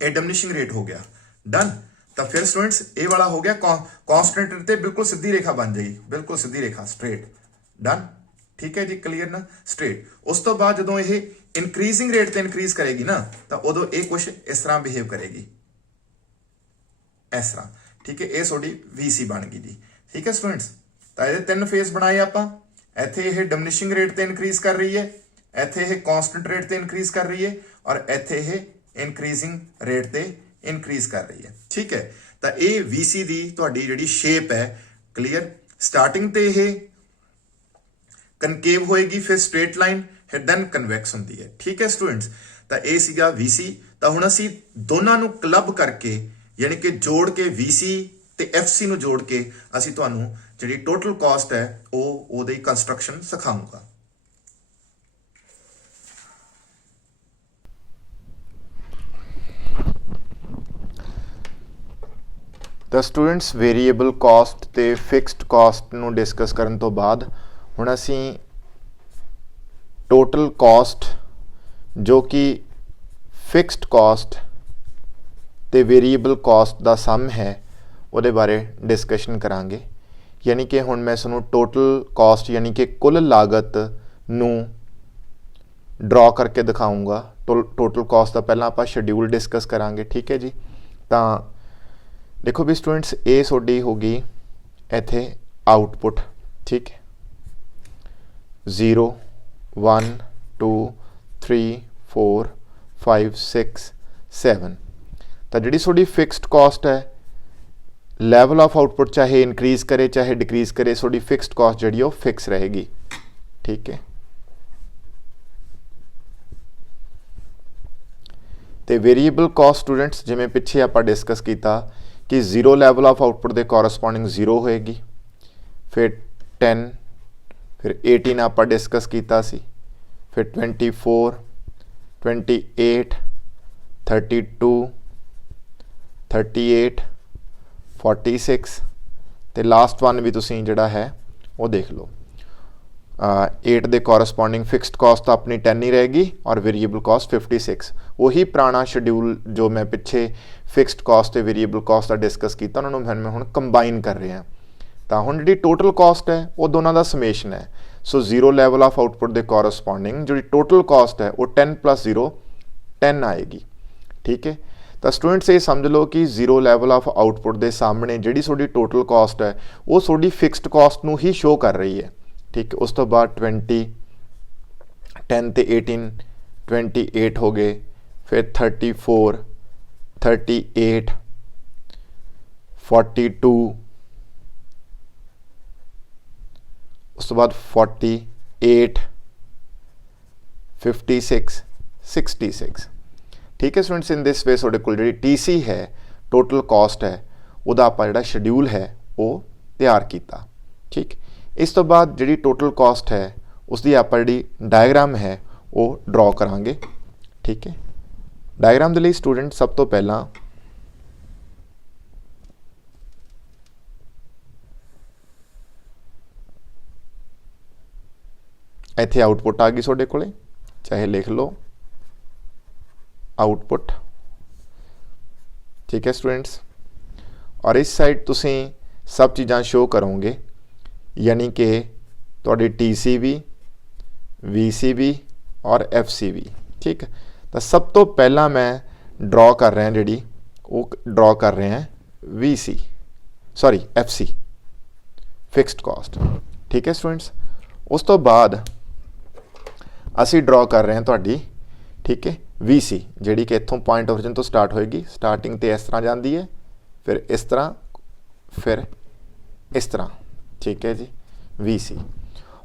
ਇਹ ਡਿਮਿਨਿਸ਼ਿੰਗ ਰੇਟ ਹੋ ਗਿਆ। ਡਨ। ਤਾਂ ਫਿਰ ਸਟੂਡੈਂਟਸ ਇਹ ਵਾਲਾ ਹੋ ਗਿਆ ਕਾਂਸਟੈਂਟ ਰੇਟ ਤੇ ਬਿਲਕੁਲ ਸਿੱਧੀ ਰੇਖਾ ਬਣ ਜਾਏਗੀ, ਬਿਲਕੁਲ ਸਿੱਧੀ ਰੇਖਾ ਸਟ੍ਰੇਟ। ਡਨ। ਠੀਕ ਹੈ ਜੀ, ਕਲੀਅਰ ਨਾ, ਸਟ੍ਰੇਟ। ਉਸ ਤੋਂ ਬਾਅਦ ਜਦੋਂ ਇਹ ਇਨਕਰੀਜ਼ਿੰਗ ਰੇਟ ਤੇ ਇਨਕਰੀਜ਼ ਕਰੇਗੀ ਨਾ ਤਾਂ ਉਦੋਂ ਇਹ ਕੁਝ ਇਸ ਤਰ੍ਹਾਂ ਬਿਹੇਵ ਕਰੇਗੀ, ਇਸ ਤਰ੍ਹਾਂ। ਠੀਕ ਹੈ, ਇਹ ਤੁਹਾਡੀ VC ਬਣ ਗਈ ਜੀ। ਠੀਕ ਹੈ ਸਟੂਡੈਂਟਸ, ਤਾਂ ਇਹਦੇ 3 ਫੇਸ ਬਣਾਏ ਆਪਾਂ। ਇੱਥੇ ਇਹ ਡਿਮਿਨਿਸ਼ਿੰਗ ਰੇਟ ਤੇ ਇਨਕਰੀਜ਼ ਕਰ ਰਹੀ ਹੈ, ਇੱਥੇ ਇਹ ਕਾਂਸਟੈਂਟ ਰੇਟ ਤੇ ਇਨਕਰੀਜ਼ ਕਰ ਰਹੀ ਹੈ, ਔਰ ਇੱਥੇ ਇਹ ਇਨਕਰੀਜ਼ਿੰਗ ਰੇਟ ਤੇ ਇਨਕਰੀਜ਼ ਕਰ ਰਹੀ ਹੈ। ਠੀਕ ਹੈ, ਤਾਂ ਇਹ VC ਦੀ ਤੁਹਾਡੀ ਜਿਹੜੀ ਸ਼ੇਪ ਹੈ, ਕਲੀਅਰ। ਸਟਾਰਟਿੰਗ ਤੇ ਇਹ ਕਨਕੇਵ ਹੋਏਗੀ, ਫਿਰ ਸਟ੍ਰੇਟ ਲਾਈਨ, ਫਿਰ ਦੈਨ ਕਨਵੈਕਸ ਹੁੰਦੀ ਹੈ। ਠੀਕ ਹੈ ਸਟੂਡੈਂਟਸ, ਤਾਂ ਇਹ ਸੀਗਾ VC। ਤਾਂ ਹੁਣ ਅਸੀਂ ਦੋਨਾਂ ਨੂੰ ਕਲੱਬ ਕਰਕੇ ਯਾਨੀ ਕਿ ਜੋੜ ਕੇ VC ਤੇ FC ਨੂੰ ਜੋੜ ਕੇ ਅਸੀਂ ਤੁਹਾਨੂੰ ਜਿਹੜੀ ਟੋਟਲ ਕਾਸਟ ਹੈ ਉਹਦੀ ਕੰਸਟਰਕਸ਼ਨ ਸਿਖਾਉਂਗਾ। ਤਾਂ ਸਟੂਡੈਂਟਸ ਵੇਰੀਏਬਲ ਕਾਸਟ ਤੇ ਫਿਕਸਡ ਕਾਸਟ ਨੂੰ ਡਿਸਕਸ ਕਰਨ ਤੋਂ ਬਾਅਦ ਹੁਣ ਅਸੀਂ ਟੋਟਲ ਕਾਸਟ ਜੋ ਕਿ ਫਿਕਸਡ ਕਾਸਟ ਤੇ ਵੇਰੀਏਬਲ ਕਾਸਟ ਦਾ ਸਮ ਹੈ ਉਹਦੇ ਬਾਰੇ ਡਿਸਕਸ਼ਨ ਕਰਾਂਗੇ। ਯਾਨੀ ਕਿ ਹੁਣ ਮੈਂ ਤੁਹਾਨੂੰ ਟੋਟਲ ਕਾਸਟ ਯਾਨੀ ਕਿ ਕੁੱਲ ਲਾਗਤ ਨੂੰ ਡਰਾ ਕਰਕੇ ਦਿਖਾਊਂਗਾ। ਟੋਟਲ ਕਾਸਟ ਦਾ ਪਹਿਲਾਂ ਆਪਾਂ ਸ਼ਡਿਊਲ ਡਿਸਕਸ ਕਰਾਂਗੇ। ਠੀਕ ਹੈ ਜੀ, ਤਾਂ ਦੇਖੋ ਵੀ ਸਟੂਡੈਂਟਸ ਇਹ ਤੁਹਾਡੀ ਹੋ ਗਈ ਇੱਥੇ ਆਊਟਪੁੱਟ। ਠੀਕ ਹੈ, 0 1 2 3 4 5 6 7। ਤਾਂ ਜਿਹੜੀ ਤੁਹਾਡੀ ਫਿਕਸਡ ਕਾਸਟ ਹੈ, ਲੈਵਲ ਆਫ ਆਊਟਪੁੱਟ ਚਾਹੇ ਇਨਕਰੀਜ਼ ਕਰੇ ਚਾਹੇ ਡਿਕਰੀਜ਼ ਕਰੇ, ਤੁਹਾਡੀ ਫਿਕਸਡ ਕਾਸਟ ਜਿਹੜੀ ਉਹ ਫਿਕਸ ਰਹੇਗੀ। ਠੀਕ ਹੈ, ਤੇ ਵੇਰੀਏਬਲ ਕਾਸਟ ਸਟੂਡੈਂਟਸ ਜਿਵੇਂ ਪਿੱਛੇ ਆਪਾਂ ਡਿਸਕਸ ਕੀਤਾ ਕਿ 0 ਲੈਵਲ ਆਫ ਆਊਟਪੁੱਟ ਦੇ ਕੋਰਸਪੋਂਡਿੰਗ 0 ਹੋਏਗੀ, ਫਿਰ 10, ਫਿਰ 18 ਆਪਾਂ ਡਿਸਕਸ ਕੀਤਾ ਸੀ, ਫਿਰ 24 28 32 38 46 ਤੇ ਲਾਸਟ ਵਨ ਵੀ ਤੁਸੀਂ ਜਿਹੜਾ ਹੈ ਉਹ ਦੇਖ ਲਓ। 8 ਦੇ ਕੋਰਸਪੋਂਡਿੰਗ ਫਿਕਸਡ ਕਾਸਟ ਤਾਂ ਆਪਣੀ 10 ਹੀ ਰਹੇਗੀ ਔਰ ਵੇਰੀਏਬਲ ਕਾਸਟ 56। ਉਹੀ ਪੁਰਾਣਾ ਸ਼ਡਿਊਲ ਜੋ ਮੈਂ ਪਿੱਛੇ ਫਿਕਸਡ ਕਾਸਟ ਤੇ ਵੇਰੀਏਬਲ ਕਾਸਟ ਦਾ ਡਿਸਕਸ ਕੀਤਾ ਉਹਨਾਂ ਨੂੰ ਮੈਂ ਹੁਣ ਕੰਬਾਈਨ ਕਰ ਰਿਹਾ। ਤਾਂ ਹੁਣ ਜਿਹੜੀ ਟੋਟਲ ਕਾਸਟ ਹੈ ਉਹ ਦੋਨਾਂ ਦਾ ਸਮੇਸ਼ਨ ਹੈ। ਸੋ ਜ਼ੀਰੋ ਲੈਵਲ ਆਫ ਆਊਟਪੁੱਟ ਦੇ ਕੋਰਸਪੋਂਡਿੰਗ ਜਿਹੜੀ ਟੋਟਲ ਕਾਸਟ ਹੈ ਉਹ 10 + 0 10 ਆਏਗੀ। ठीक है, तो स्टूडेंट्स ये समझ लो कि जीरो लैवल ऑफ आउटपुट के सामने जी थोड़ी टोटल कॉस्ट है वो थोड़ी फिक्सड कॉस्ट नू ही शो कर रही है। ठीक है, उस तो बाद 20 10 ते 18 28 हो गए, फिर 34 38 42 उस तो बाद 48 56 66। ठीक है स्टूडेंट्स, इन दिस वे तुहाडे कोल जिहड़ी TC है टोटल कॉस्ट है उहदा आपां जिहड़ा शेड्यूल है वो तैयार कीता। ठीक, इस तो बाद जिहड़ी टोटल कॉस्ट है उसकी आपां जिहड़ी डायग्राम है वो ड्रॉ करांगे। ठीक है, डायग्राम दे लई स्टूडेंट सब तो पहला इत्थे आउटपुट आ गई तुहाडे कोले, चाहे लिख लो आउटपुट। ठीक है स्टूडेंट्स, और इस साइड तुसी सब चीज़ां शो करोगे, यानी कि तुहाडी TC भी, VC भी और FC भी। ठीक, तो सब तो पहला मैं ड्रॉ कर रहा जी वो ड्रॉ कर रहे हैं FC फिक्स्ड कॉस्ट। ठीक है स्टूडेंट्स, उस तो बाद असी ड्रॉ कर रहे हैं तुहाडी, ठीक है, VC जिहड़ी कि इत्थों पॉइंट ऑफ ओरिजिन तो स्टार्ट होएगी, स्टार्टिंग तो इस तरह जाती है, फिर इस तरह, फिर इस तरह। ठीक है जी, VC।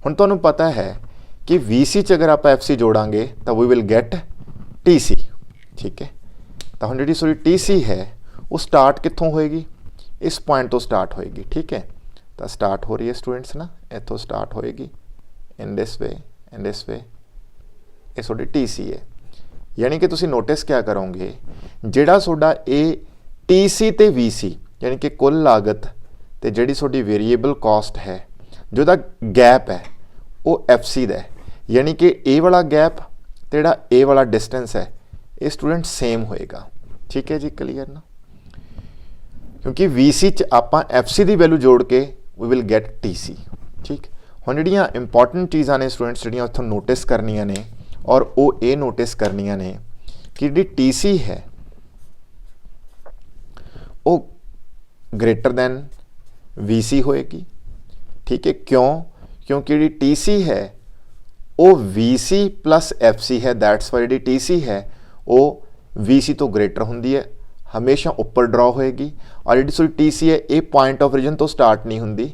हुण तुहानूं पता है कि VC च अगर आप FC जोड़ांगे तो वी विल गेट TC। ठीक है, तो हुण जिहड़ी साडी TC है वो स्टार्ट कित्थों होएगी, इस पॉइंट तो स्टार्ट होएगी। ठीक है, तो स्टार्ट हो रही है स्टूडेंट्स ना, इत्थों स्टार्ट होएगी in this way, in this way, ये साडी TC है। यानी कि तुसी नोटिस क्या करोगे, जिहड़ा सोडा ये TC ते VC यानी कि कुल लागत ते जिहड़ी सोडी वेरीएबल कॉस्ट है जोदा गैप है वो FC दा है, यानी कि ए वाला गैप ते जिहड़ा ए वाला डिस्टेंस है ये स्टूडेंट सेम होएगा। ठीक है जी, क्लीयर ना, क्योंकि VC च आपां FC दी वैल्यू जोड़ के वी विल गेट TC। ठीक, हुण जिहड़ियां इंपॉर्टेंट चीज़ां ने स्टूडेंट्स जिहड़ियां उत्थों नोटिस करनियां ने और वो ये नोटिस करनियां ने कि जी TC है वो ग्रेटर दैन VC होएगी। ठीक है, क्यों, क्योंकि जी TC है वो VC + FC है, दैट्स वाई जी TC है वो VC तो ग्रेटर होंदी है, हमेशा ऊपर ड्रॉ होएगी। और जी TC है ये पॉइंट ऑफ ओरिजिन तो स्टार्ट नहीं होंदी,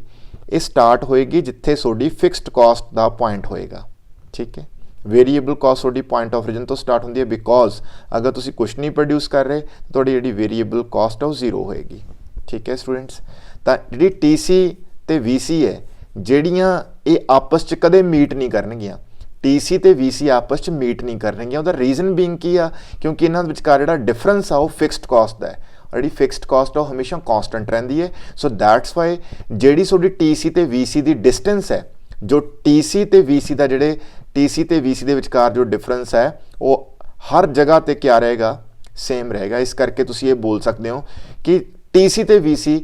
ये स्टार्ट होएगी जिथे सोडी फिक्स्ड कॉस्ट का पॉइंट होएगा। ठीक है, वेरीएबल कॉस्ट थोड़ी पॉइंट ऑफ ओरिजिन तो स्टार्ट होंदी है, बिकॉज अगर तुसी कुछ नहीं प्रोड्यूस कर रहे तो थोड़ी जिहड़ी वेरीएबल कॉस्ट है वो जीरो होएगी। ठीक है स्टूडेंट्स, तो जिहड़ी TC ते VC है जिहड़ियां ये आपस च कदे मीट नहीं करनगियां, TC ते VC आपस च मीट नहीं करनगियां। उहदा रीजन बीइंग की आ, क्योंकि इन्हां दे विचकार जिहड़ा डिफरेंस आ वो फिक्स्ड कॉस्ट दा है और जिहड़ी फिक्स्ड कॉस्ट है वो हमेशा कॉन्स्टेंट रहिंदी है। सो दैट्स वाई जिहड़ी तुहाडी TC ते VC दी डिस्टेंस है, जो TC ते VC दा जिहड़े TC ते VC दे विचकार जो डिफरेंस है वो हर जगह ते क्या रहेगा, सेम रहेगा। इस करके तुसी ये बोल सकते हो कि TC ते VC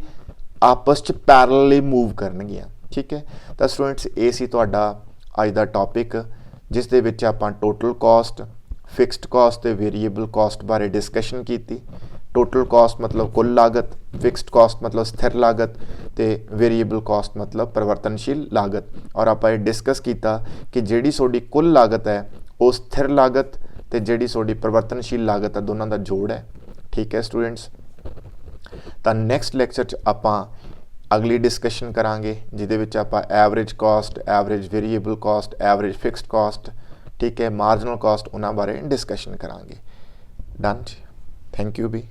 आपस च पैरेलली मूव करनगियां। ठीक है, तो स्टूडेंट्स ये सी तुहाडा अज दा टॉपिक जिस दे विच आपां टोटल कॉस्ट, फिक्स्ड कॉस्ट ते वेरीएबल कॉस्ट बारे डिस्कशन की। टोटल कॉस्ट मतलब कुल लागत, फिक्स्ड कॉस्ट मतलब स्थिर लागत ते वेरीएबल कॉस्ट मतलब परिवर्तनशील लागत। और आप डिस्कस किया कि जिहड़ी सोडी कुल लागत है वो स्थिर लागत ते जिहड़ी सोडी परिवर्तनशील लागत है दोनों का जोड़ है। ठीक है स्टूडेंट्स, तो नैक्सट लैक्चर च आपां अगली डिस्कशन करांगे जिहदे विच आपां average cost, average variable cost, average fixed cost, ठीक है, मार्जिनल कॉस्ट, उन्हां बारे डिस्कशन करांगे। डन, थैंक यू भी।